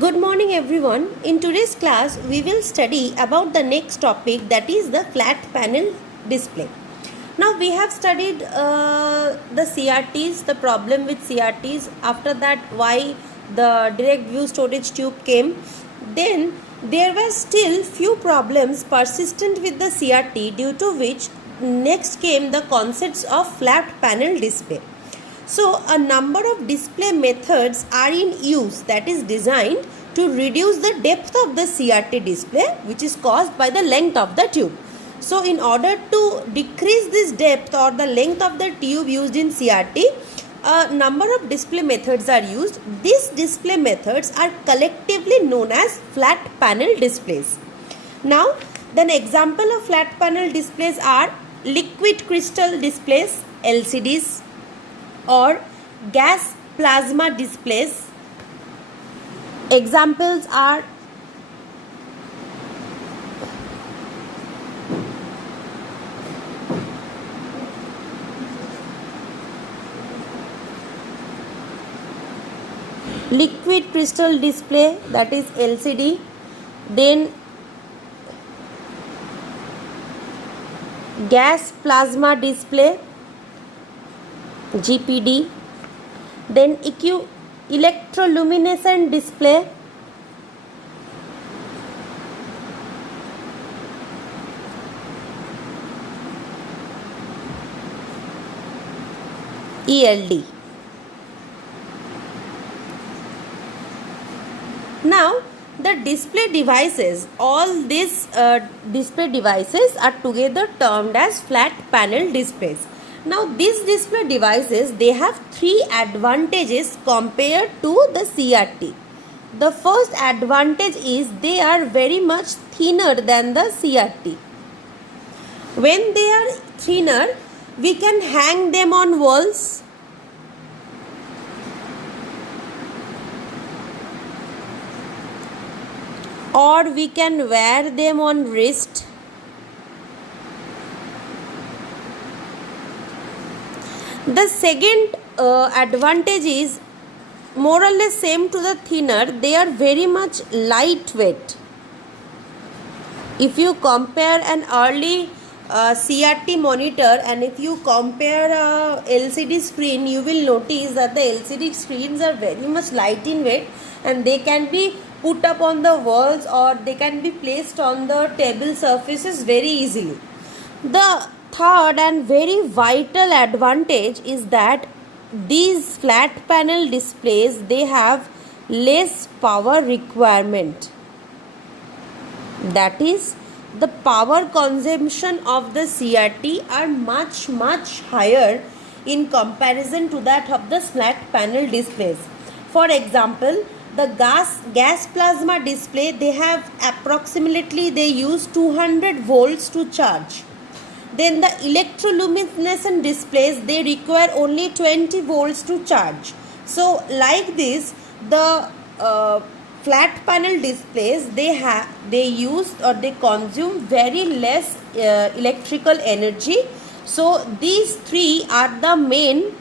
Good morning everyone. In today's class we will study about the next topic, that is the flat panel display. Now we have studied the CRTs, the problem with CRTs, after that why the direct view storage tube came. Then there were still few problems persistent with the CRT, due to which next came the concepts of flat panel display. So a number of display methods are in use, that is designed to reduce the depth of the CRT display, which is caused by the length of the tube. So in order to decrease this depth or the length of the tube used in CRT, a number of display methods are used. These display methods are collectively known as flat panel displays. Now, the example of flat panel displays are liquid crystal displays, LCDs, or gas plasma displays. Examples are liquid crystal display, that is LCD, then gas plasma display, GPD, then electroluminescent display, ELD. Now the display devices, all these display devices are together termed as flat panel displays. Now these display devices, they have three advantages compared to the CRT. The first advantage is they are very much thinner than the CRT. When they are thinner, we can hang them on walls, or we can wear them on wrist. The second advantage is more or less same to the thinner. They are very much lightweight. If you compare an early CRT monitor and if you compare a LCD screen, you will notice that the LCD screens are very much light in weight, and they can be put up on the walls or they can be placed on the table surfaces very easily. The third and very vital advantage is that these flat panel displays, they have less power requirement. That is, the power consumption of the CRT are much higher in comparison to that of the flat panel displays. For example, the gas plasma display, they have approximately, they use 200 volts to charge. Then the electroluminescent displays, they require only 20 volts to charge. So like this, the flat panel displays, they use or they consume very less electrical energy. So these three are the main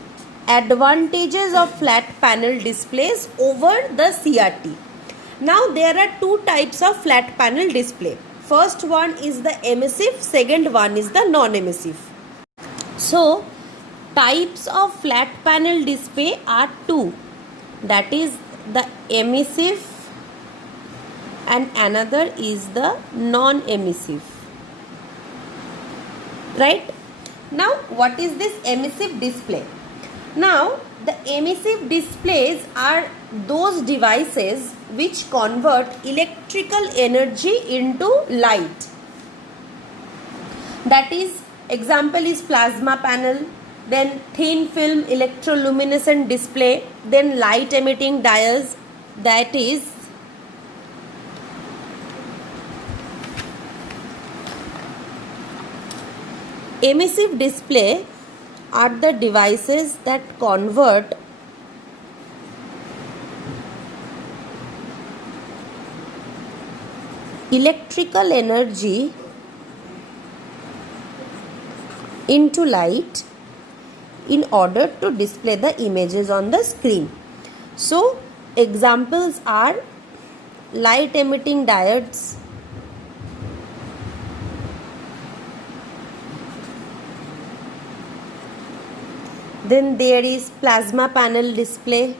advantages of flat panel displays over the CRT. Now there are two types of flat panel display. First one is the emissive, second one is the non-emissive. So types of flat panel display are two, that is the emissive and another is the non-emissive. Right? Now what is this emissive display? Now the emissive displays are those devices which convert electrical energy into light. That is, example is plasma panel, then thin film electroluminescent display, then light emitting diodes, that is emissive display are the devices that convert electrical energy into light in order to display the images on the screen. So examples are light emitting diodes, then there is plasma panel display,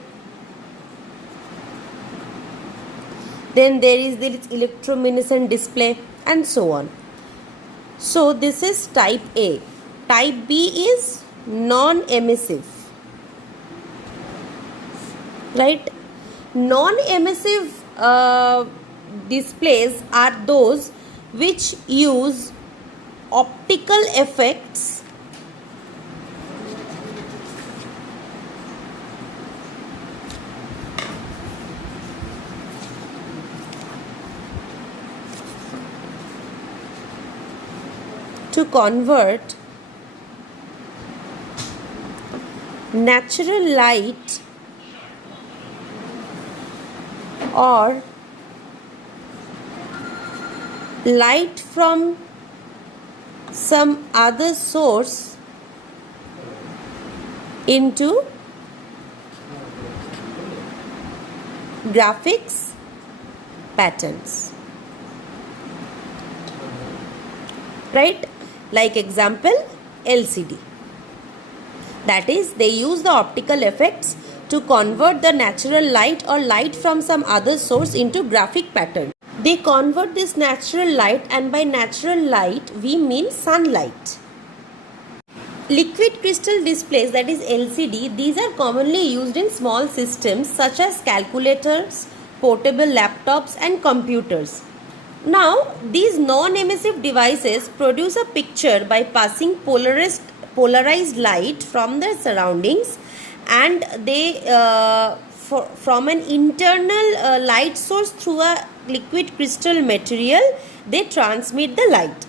then there is this electroluminescent display, and so on. So this is type A. Type B is non-emissive, right? Non-emissive displays are those which use optical effects to convert natural light or light from some other source into graphics patterns, right? Like example, LCD. That is, they use the optical effects to convert the natural light or light from some other source into graphic pattern. They convert this natural light, and by natural light we mean sunlight. Liquid crystal displays, that is LCD, these are commonly used in small systems such as calculators, portable laptops and computers. Now, these non-emissive devices produce a picture by passing polarized light from their surroundings, and they from an internal light source through a liquid crystal material, they transmit the light.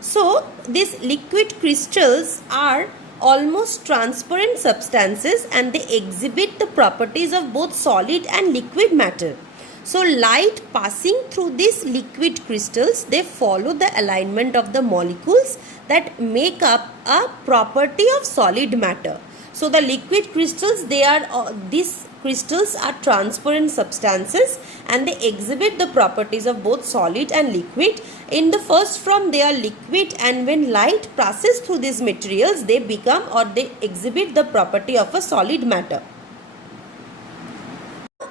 So these liquid crystals are almost transparent substances, and they exhibit the properties of both solid and liquid matter. So light passing through these liquid crystals, they follow the alignment of the molecules that make up a property of solid matter. So the liquid crystals, these crystals are transparent substances, and they exhibit the properties of both solid and liquid. In the first form they are liquid, and when light passes through these materials, they become, or they exhibit the property of a solid matter.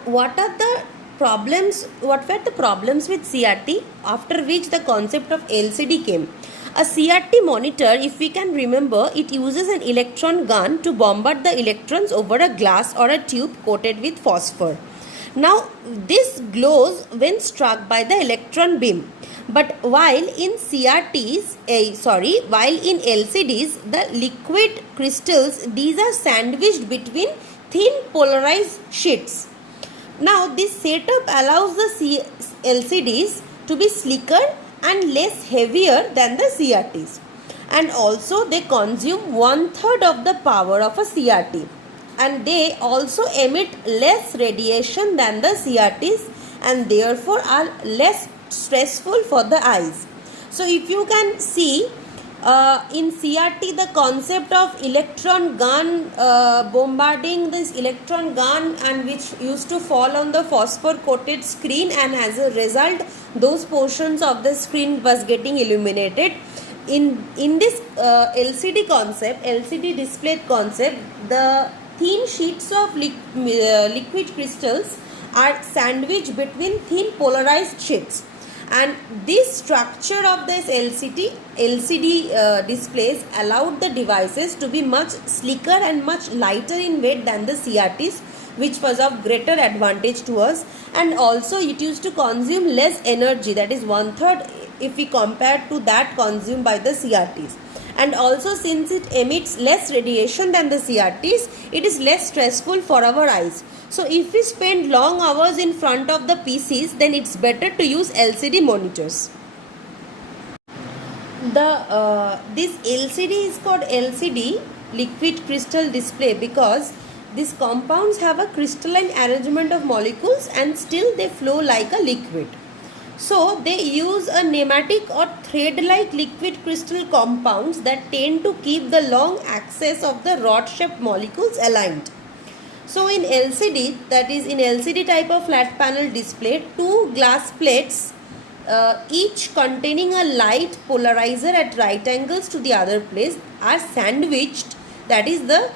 What were the problems with CRT, after which the concept of LCD came? A CRT monitor, if we can remember, it uses an electron gun to bombard the electrons over a glass or a tube coated with phosphor. Now this glows when struck by the electron beam. But while in LCDs, the liquid crystals, these are sandwiched between thin polarized sheets. Now this setup allows the LCDs to be slicker and less heavier than the CRTs, and also they consume 1/3 of the power of a CRT, and they also emit less radiation than the CRTs, and therefore are less stressful for the eyes. So if you can see, in CRT, the concept of electron gun, bombarding this electron gun, and which used to fall on the phosphor coated screen, and as a result those portions of the screen was getting illuminated. In this LCD display concept, the thin sheets of liquid crystals are sandwiched between thin polarized sheets, and this structure of this LCD displays allowed the devices to be much slicker and much lighter in weight than the CRTs, which was of greater advantage to us, and also it used to consume less energy, that is 1/3 if we compare to that consumed by the CRTs. And also, since it emits less radiation than the CRTs, it is less stressful for our eyes. So if we spend long hours in front of the PCs, then it's better to use LCD monitors. This LCD is called LCD, liquid crystal display, because these compounds have a crystalline arrangement of molecules and still they flow like a liquid. So they use a nematic or thread-like liquid crystal compounds that tend to keep the long axis of the rod-shaped molecules aligned. So in LCD, that is in LCD type of flat panel display, two glass plates each containing a light polarizer at right angles to the other place are sandwiched, that is the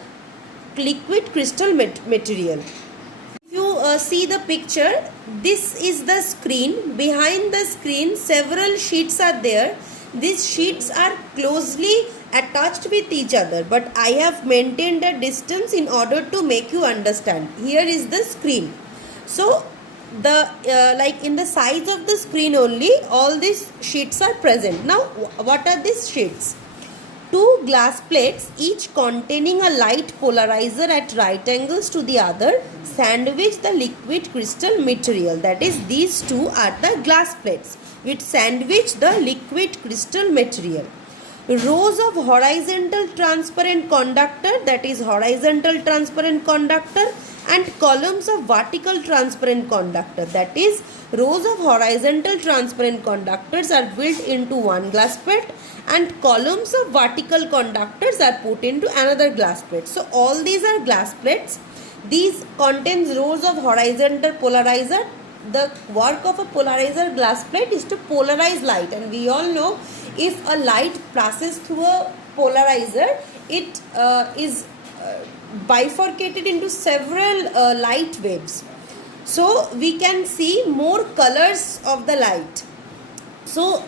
liquid crystal material. If you see the picture, this is the screen. Behind the screen several sheets are there. These sheets are closely attached with each other, but I have maintained a distance in order to make you understand. Here is the screen. So the like in the size of the screen only all these sheets are present. Now what are these sheets? Two glass plates each containing a light polarizer at right angles to the other sandwich the liquid crystal material, that is these two are the glass plates which sandwich the liquid crystal material. Rows of horizontal transparent conductor, that is horizontal transparent conductor, and columns of vertical transparent conductor, that is rows of horizontal transparent conductors are built into one glass plate and columns of vertical conductors are put into another glass plate. So all these are glass plates. These contains rows of horizontal polarizer. The work of a polarizer glass plate is to polarize light, and we all know if a light passes through a polarizer, it is bifurcated into several light waves, so we can see more colors of the light. So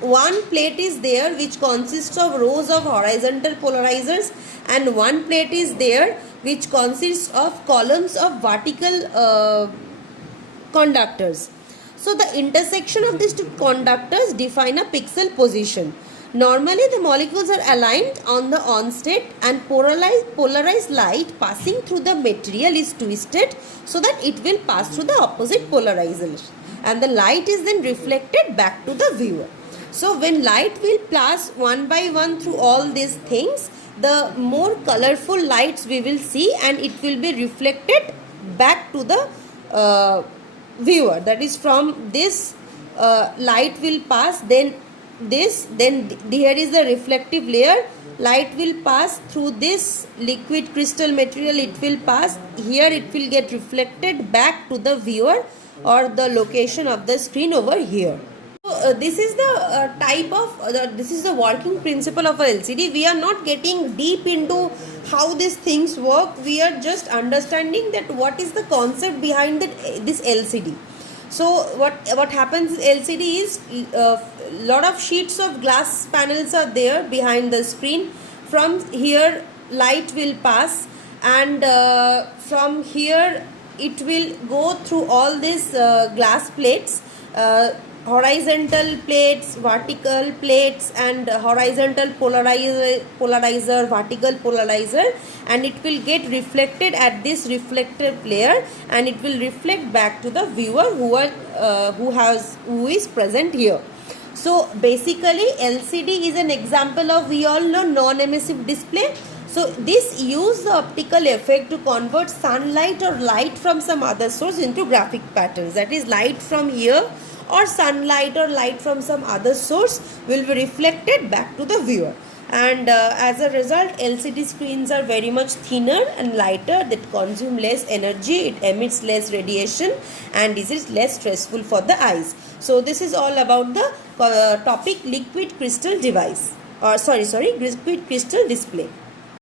one plate is there which consists of rows of horizontal polarizers, and one plate is there which consists of columns of vertical conductors. So the intersection of these two conductors define a pixel position. Normally the molecules are aligned on the on state, and polarized light passing through the material is twisted so that it will pass through the opposite polarization, and the light is then reflected back to the viewer. So when light will pass one by one through all these things, the more colorful lights we will see, and it will be reflected back to the viewer. That is, from this light will pass, then this, then here is the reflective layer, light will pass through this liquid crystal material, it will pass here, it will get reflected back to the viewer or the location of the screen over here. So this is the type of this is the working principle of a LCD. We are not getting deep into how these things work. We are just understanding that what is the concept behind this LCD. So what happens in LCD is lot of sheets of glass panels are there behind the screen. From here light will pass, and from here it will go through all these glass plates, horizontal plates, vertical plates, and horizontal polarizer, vertical polarizer, and it will get reflected at this reflective layer, and it will reflect back to the viewer who is present here. So basically LCD is an example of, we all know, non-emissive display. So this use the optical effect to convert sunlight or light from some other source into graphic patterns. That is, light from here or sunlight or light from some other source will be reflected back to the viewer. And as a result, LCD screens are very much thinner and lighter, that consume less energy, it emits less radiation, and this is less stressful for the eyes. So this is all about the topic liquid crystal device, or liquid crystal display.